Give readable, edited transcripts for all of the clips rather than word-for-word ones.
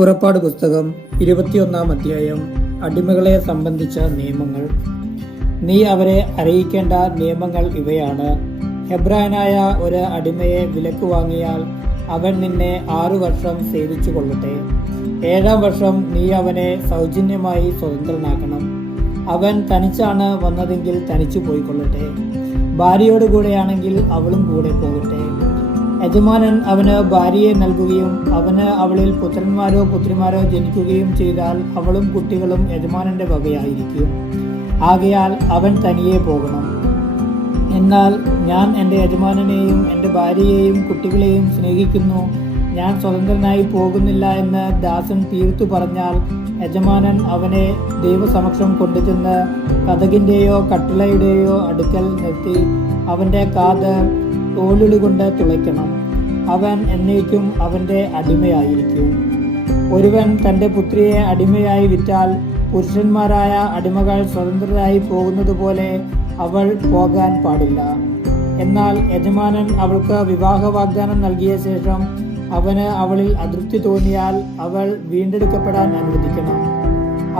പുറപ്പാട് പുസ്തകം 21 അധ്യായം. അടിമകളെ സംബന്ധിച്ച നിയമങ്ങൾ. നീ അവരെ അറിയിക്കേണ്ട നിയമങ്ങൾ ഇവയാണ്. ഹെബ്രായനായ ഒരു അടിമയെ വിലക്ക് വാങ്ങിയാൽ അവൻ നിന്നെ 6 വർഷം സേവിച്ചു കൊള്ളട്ടെ. 7-ാം വർഷം നീ അവനെ സൗജന്യമായി സ്വതന്ത്രനാക്കണം. അവൻ തനിച്ചാണ് വന്നതെങ്കിൽ തനിച്ചു പോയിക്കൊള്ളട്ടെ. ഭാര്യയോട് കൂടെയാണെങ്കിൽ അവളും കൂടെ പോകട്ടെ. യജമാനൻ അവന് ഭാര്യയെ നൽകുകയും അവന് അവളിൽ പുത്രന്മാരോ പുത്രിമാരോ ജനിക്കുകയും ചെയ്താൽ അവളും കുട്ടികളും യജമാനന്റെ വകയായിരിക്കും. ആകയാൽ അവൻ തനിയെ പോകണം. എന്നാൽ ഞാൻ എൻ്റെ യജമാനനെയും എൻ്റെ ഭാര്യയെയും കുട്ടികളെയും സ്നേഹിക്കുന്നു, ഞാൻ സ്വതന്ത്രനായി പോകുന്നില്ല എന്ന് ദാസൻ തീർത്തു പറഞ്ഞാൽ യജമാനൻ അവനെ ദൈവസമക്ഷം കൊണ്ടുചെന്ന് കതകിൻ്റെയോ കട്ടിളയുടെയോ അടുക്കൽ നിർത്തി അവൻ്റെ കാത് തോലുളി കൊണ്ട് തുളയ്ക്കണം. അവൻ എന്നേക്കും അവൻ്റെ അടിമയായിരിക്കും. ഒരുവൻ തൻ്റെ പുത്രിയെ അടിമയായി വിറ്റാൽ പുരുഷന്മാരായ അടിമകൾ സ്വതന്ത്രരായി പോകുന്നത് പോലെ അവൾ പോകാൻ പാടില്ല. എന്നാൽ യജമാനൻ അവൾക്ക് വിവാഹ വാഗ്ദാനം നൽകിയ ശേഷം അവന് അവളിൽ അതൃപ്തി തോന്നിയാൽ അവൾ വീണ്ടെടുക്കപ്പെടാൻ അനുവദിക്കണം.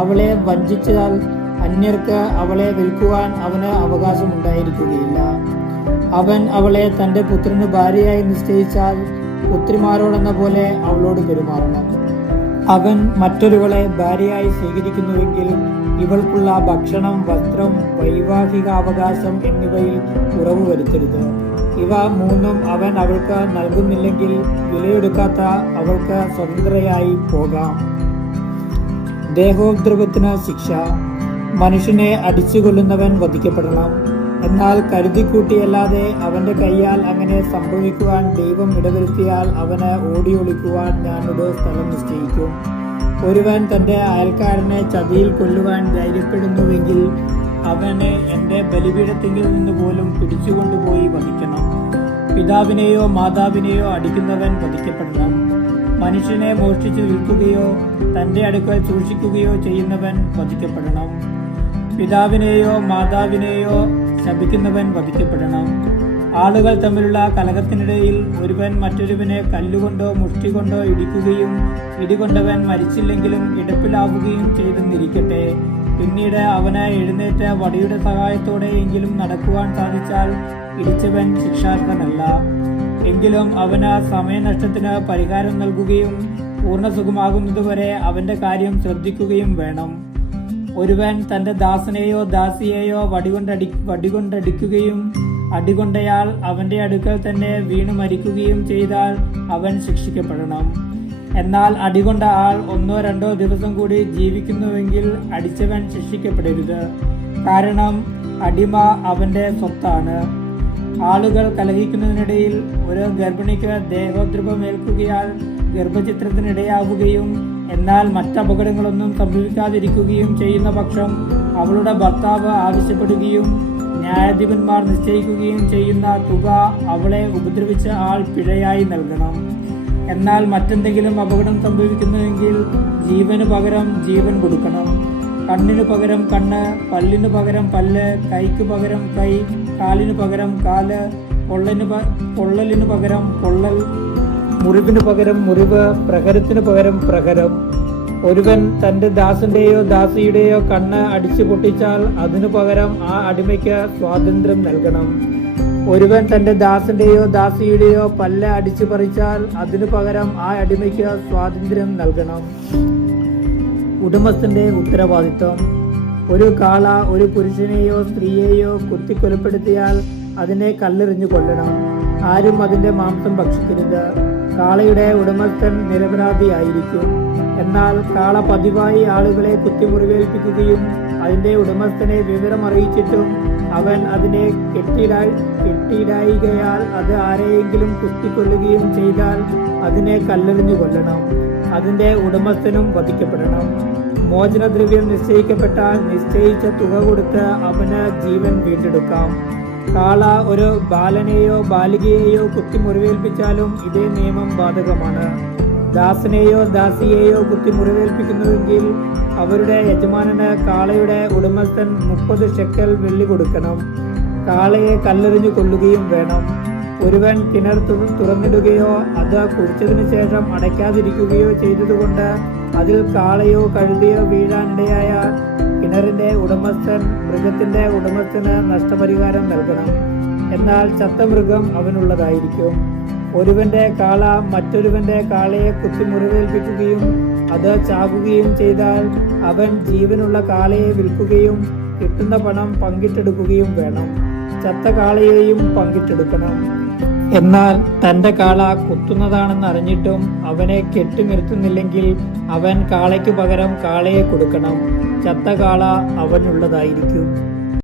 അവളെ വഞ്ചിച്ചാൽ അന്യർക്ക് അവളെ വിൽക്കുവാൻ അവന് അവകാശമുണ്ടായിരിക്കുകയില്ല. അവൻ അവളെ തൻ്റെ പുത്രന് ഭാര്യയായി നിശ്ചയിച്ചാൽ പുത്രിമാരോടെന്ന പോലെ അവളോട് പെരുമാറണം. അവൻ മറ്റൊരുവളെ ഭാര്യയായി സ്വീകരിക്കുന്നുവെങ്കിൽ ഇവൾക്കുള്ള ഭക്ഷണം, വസ്ത്രം, വൈവാഹിക അവകാശം എന്നിവയിൽ കുറവ് വരുത്തരുത്. ഇവ 3 അവൻ അവൾക്ക് നൽകുന്നില്ലെങ്കിൽ വിലയെടുക്കാത്ത അവൾക്ക് സ്വതന്ത്രയായി പോകാം. ദേഹോദ്രവത്തിന് ശിക്ഷ. മനുഷ്യനെ അടിച്ചു കൊല്ലുന്നവൻ വധിക്കപ്പെടണം. എന്നാൽ കരുതിക്കൂട്ടിയല്ലാതെ അവൻ്റെ കൈയാൽ അങ്ങനെ സംഭവിക്കുവാൻ ദൈവം ഇടവരുത്തിയാൽ അവന് ഓടിയൊളിക്കുവാൻ ഞാനൊരു സ്ഥലം നിശ്ചയിക്കും. ഒരുവൻ തൻ്റെ അയൽക്കാരനെ ചതിയിൽ കൊല്ലുവാൻ ധൈര്യപ്പെടുന്നുവെങ്കിൽ അവനെ എൻ്റെ ബലിപീഠത്തിങ്കിൽ നിന്ന് പോലും പിടിച്ചുകൊണ്ടുപോയി വധിക്കണം. പിതാവിനെയോ മാതാവിനെയോ അടിക്കുന്നവൻ വധിക്കപ്പെടണം. മനുഷ്യനെ മോഷ്ടിച്ചു വിൽക്കുകയോ തൻ്റെ അടുക്കൽ സൂക്ഷിക്കുകയോ ചെയ്യുന്നവൻ വധിക്കപ്പെടണം. പിതാവിനെയോ മാതാവിനെയോ ശപിക്കുന്നവൻ വധിക്കപ്പെടണം. ആളുകൾ തമ്മിലുള്ള കലഹത്തിനിടയിൽ ഒരുവൻ മറ്റൊരുവനെ കല്ലുകൊണ്ടോ മുഷ്ടി കൊണ്ടോ ഇടിക്കുകയും ഇടികൊണ്ടവൻ മരിച്ചില്ലെങ്കിലും ഇടപ്പിലാവുകയും ചെയ്തെന്നിരിക്കട്ടെ. പിന്നീട് അവന് എഴുന്നേറ്റ് വടിയുടെ സഹായത്തോടെ എങ്കിലും നടക്കുവാൻ സാധിച്ചാൽ ഇടിച്ചവൻ ശിക്ഷാർഹനല്ല. എങ്കിലും അവന് സമയനഷ്ടത്തിന് പരിഹാരം നൽകുകയും പൂർണ്ണസുഖമാകുന്നതുവരെ അവന്റെ കാര്യം ശ്രദ്ധിക്കുകയും വേണം. ഒരുവൻ തന്റെ ദാസനെയോ ദാസിയെയോ വടികൊണ്ടടിക്കുകയും അടികൊണ്ടയാൾ അവന്റെ അടുക്കൽ തന്നെ വീണു മരിക്കുകയും ചെയ്താൽ അവൻ ശിക്ഷിക്കപ്പെടണം. എന്നാൽ അടികൊണ്ട ആൾ 1-2 ദിവസം കൂടി ജീവിക്കുന്നുവെങ്കിൽ അടിച്ചവൻ ശിക്ഷിക്കപ്പെടരുത്. കാരണം അടിമ അവന്റെ സ്വത്താണ്. ആളുകൾ കലഹിക്കുന്നതിനിടയിൽ ഒരു ഗർഭിണിക്ക് ദേഹോദ്രവമേൽക്കുകയാൽ ഗർഭചിത്രത്തിനിടയാവുകയും എന്നാൽ മറ്റപകടങ്ങളൊന്നും സംഭവിക്കാതിരിക്കുകയും ചെയ്യുന്ന പക്ഷം അവളുടെ ഭർത്താവ് ആവശ്യപ്പെടുകയും ന്യായാധിപന്മാർ നിശ്ചയിക്കുകയും ചെയ്യുന്ന തുക അവളെ ഉപദ്രവിച്ച ആൾ പിഴയായി നൽകണം. എന്നാൽ മറ്റെന്തെങ്കിലും അപകടം സംഭവിക്കുന്നുവെങ്കിൽ ജീവന് പകരം ജീവൻ കൊടുക്കണം. കണ്ണിനു പകരം കണ്ണ്, പല്ലിനു പകരം പല്ല്, കൈക്ക് പകരം കൈ, കാലിനു പകരം കാല്, പൊള്ളലിനു പകരം പൊള്ളൽ, മുറിവിനു പകരം മുറിവ്, പ്രഹരത്തിനു പകരം പ്രഹരം. ഒരുവൻ തന്റെ ദാസന്റെയോ ദാസിയുടെയോ കണ്ണ് അടിച്ചു പൊട്ടിച്ചാൽ അതിനു പകരം ആ അടിമയ്ക്ക് സ്വാതന്ത്ര്യം നൽകണം. ഒരുവൻ തന്റെ ദാസന്റെയോ ദാസിയുടെയോ പല്ല് അടിച്ചു പറിച്ചാൽ അതിനു പകരം ആ അടിമയ്ക്ക് സ്വാതന്ത്ര്യം നൽകണം. ഉടമസ്ഥന്റെ ഉത്തരവാദിത്വം. ഒരു കാള ഒരു പുരുഷനെയോ സ്ത്രീയെയോ കുത്തിക്കൊലപ്പെടുത്തിയാൽ അതിനെ കല്ലെറിഞ്ഞു കൊല്ലണം. ആരും അതിന്റെ മാംസം ഭക്ഷിക്കരുത്. കാളയുടെ ഉടമസ്ഥൻ നിരപരാധിയായിരിക്കും. എന്നാൽ കാള പതിവായി ആളുകളെ കുത്തിമുറിവേൽപ്പിക്കുകയും അതിന്റെ ഉടമസ്ഥനെ വിവരം അറിയിച്ചിട്ടും അവൻ അതിനെ കെട്ടിയിടായികയാൽ അത് ആരെയെങ്കിലും കുത്തിക്കൊല്ലുകയും ചെയ്താൽ അതിനെ കല്ലെറിഞ്ഞു കൊല്ലണം. അതിന്റെ ഉടമസ്ഥനും വധിക്കപ്പെടണം. മോചനദ്രവ്യം നിശ്ചയിക്കപ്പെട്ടാൽ നിശ്ചയിച്ച തുക കൊടുത്ത് അവന് ജീവൻ വീണ്ടെടുക്കാം. കാള ഒരു ബാലനെയോ ബാലികയെയോ കുത്തിമുറിവേൽപ്പിച്ചാലും ഇതേ നിയമം ബാധകമാണ്. ദാസനെയോ ദാസിയെയോ കുത്തിമുറിവേൽപ്പിക്കുന്നുവെങ്കിൽ അവരുടെ യജമാനന് കാളയുടെ ഉടമസ്ഥൻ 30 ഷെക്കൽ വെള്ളി കൊടുക്കണം. കാളയെ കല്ലെറിഞ്ഞു കൊല്ലുകയും വേണം. ഒരുവൻ കിണർ തുറന്നിടുകയോ അത് കുഴിച്ചതിനു ശേഷം അടയ്ക്കാതിരിക്കുകയോ ചെയ്തതുകൊണ്ട് അതിൽ കാളയോ കഴുതയോ വീഴാനിടയായാൽ കിണറിന്റെ ഉടമസ്ഥൻ മൃഗത്തിന്റെ ഉടമസ്ഥന് നഷ്ടപരിഹാരം നൽകണം. എന്നാൽ ചത്ത മൃഗം അവനുള്ളതായിരിക്കും. ഒരുവന്റെ കാള മറ്റൊരുവന്റെ കാളയെ കുത്തി മുറിവേൽപ്പിക്കുകയും അത് ചാകുകയും ചെയ്താൽ അവൻ ജീവനുള്ള കാളയെ വിൽക്കുകയും കിട്ടുന്ന പണം പങ്കിട്ടെടുക്കുകയും വേണം. ചത്ത കാളയെയും പങ്കിട്ടെടുക്കണം. എന്നാൽ തന്റെ കാള കുത്തുന്നതാണെന്ന് അറിഞ്ഞിട്ടും അവനെ കെട്ടിനിർത്തുന്നില്ലെങ്കിൽ അവൻ കാളയ്ക്ക് പകരം കാളയെ കൊടുക്കണം. ചത്ത കാള അവനുള്ളതായിരിക്കും.